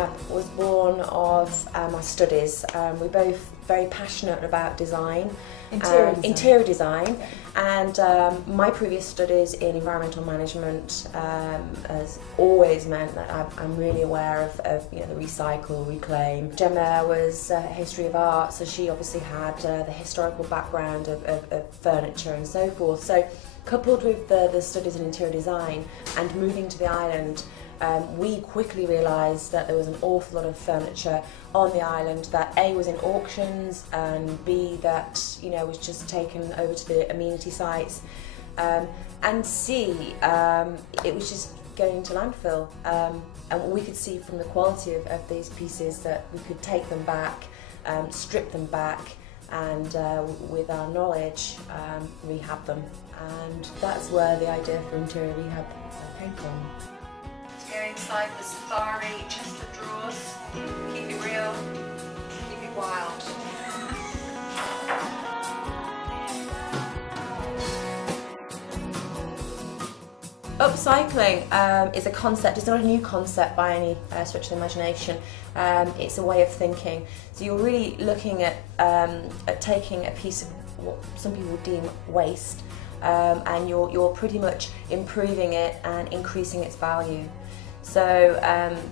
Rehab was born of our studies. We're both very passionate about design. Interior design. And my previous studies in environmental management has always meant that I'm really aware of the recycle, reclaim. Gemma was history of art, so she obviously had the historical background of furniture and so forth. So coupled with the studies in interior design and moving to the island, we quickly realised that there was an awful lot of furniture on the island that A, was in auctions, and B, that was just taken over to the amenity sites, and C, it was just going to landfill. And we could see from the quality of these pieces that we could take them back, strip them back, and with our knowledge, rehab them. And that's where the idea for Interior Rehab came from. Go inside the safari chest of drawers, keep it real, keep it wild. Upcycling is a concept. It's not a new concept by any stretch of the imagination. It's a way of thinking. So you're really looking at taking a piece of what some people deem waste, and you're pretty much improving it and increasing its value. So,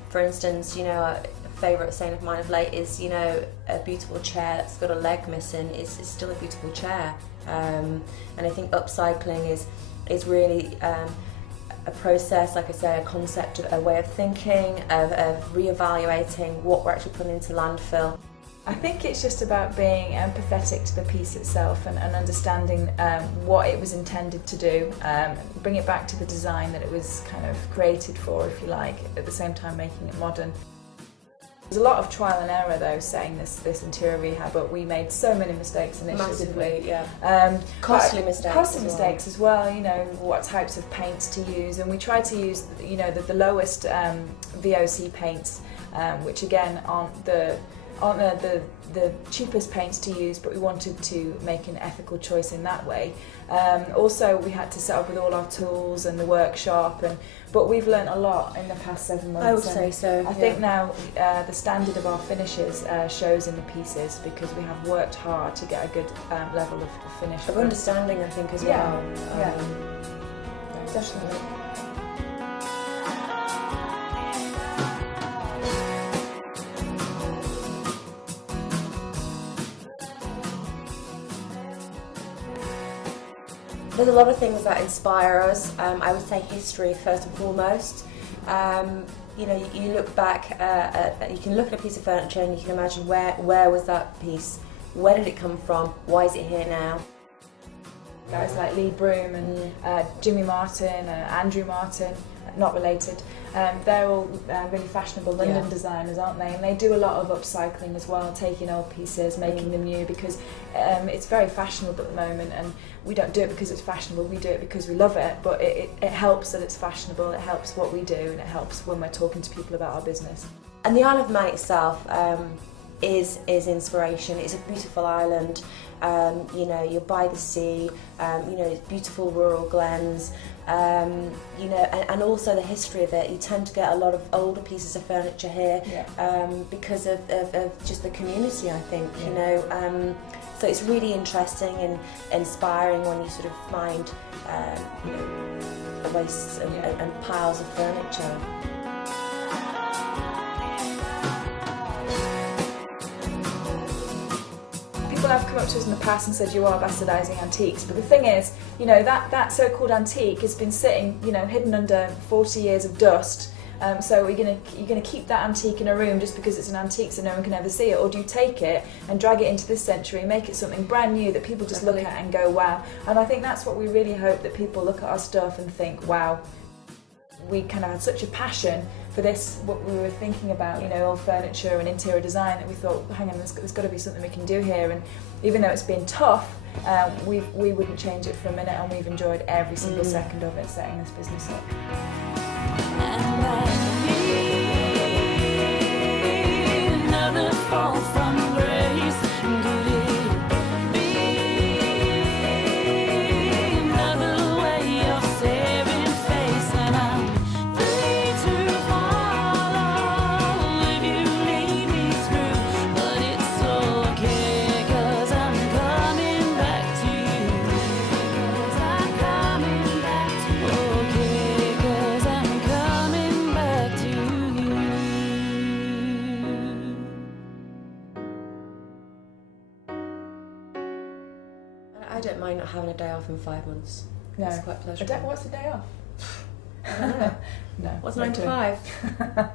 for instance, a favourite saying of mine of late is, a beautiful chair that's got a leg missing is still a beautiful chair. And I think upcycling is really a process, like I say, a concept, a way of thinking, of re-evaluating what we're actually putting into landfill. I think it's just about being empathetic to the piece itself and understanding what it was intended to do, bring it back to the design that it was kind of created for, if you like, at the same time making it modern. There's a lot of trial and error though, saying this interior rehab, but we made so many mistakes initially, Massively, didn't we? Yeah. Costly mistakes. Costly mistakes as well, what types of paints to use, and we tried to use, the lowest VOC paints, which again aren't the cheapest paints to use, but we wanted to make an ethical choice in that way. Also, we had to set up with all our tools and the workshop, but we've learnt a lot in the past 7 months. I would say so. I think now the standard of our finishes shows in the pieces, because we have worked hard to get a good level of finish. Of understanding, I think, as well. Definitely. There's a lot of things that inspire us. I would say history first and foremost. You look back, you can look at a piece of furniture and you can imagine where was that piece, where did it come from, why is it here now? Guys like Lee Broom and Jimmy Martin, Andrew Martin, not related, they're all really fashionable London designers, aren't they? And they do a lot of upcycling as well, taking old pieces, making them new, because it's very fashionable at the moment, and we don't do it because it's fashionable, we do it because we love it, but it helps that it's fashionable, it helps what we do, and it helps when we're talking to people about our business. And the Isle of Man itself is inspiration. It's a beautiful island. You're by the sea, beautiful rural glens, and also the history of it. You tend to get a lot of older pieces of furniture here, because of just the community, I think, so it's really interesting and inspiring when you sort of find, wastes and piles of furniture. People have come up to us in the past and said you are bastardising antiques, but the thing is, that so-called antique has been sitting, hidden under 40 years of dust. So you're gonna keep that antique in a room just because it's an antique so no one can ever see it, or do you take it and drag it into this century, make it something brand new that people just look at and go wow? And I think that's what we really hope, that people look at our stuff and think, wow, we kind of had such a passion for this, what we were thinking about, old furniture and interior design, that we thought, hang on, there's got to be something we can do here. And even though it's been tough, we wouldn't change it for a minute, and we've enjoyed every single second of it, setting this business up. And I need another fall from grace. Could it be another way of saving face? And I'm free to follow if I don't mind not having a day off in 5 months. No. It's quite pleasurable. What's a day off? I don't know. No. What's no 9 to clue. 5?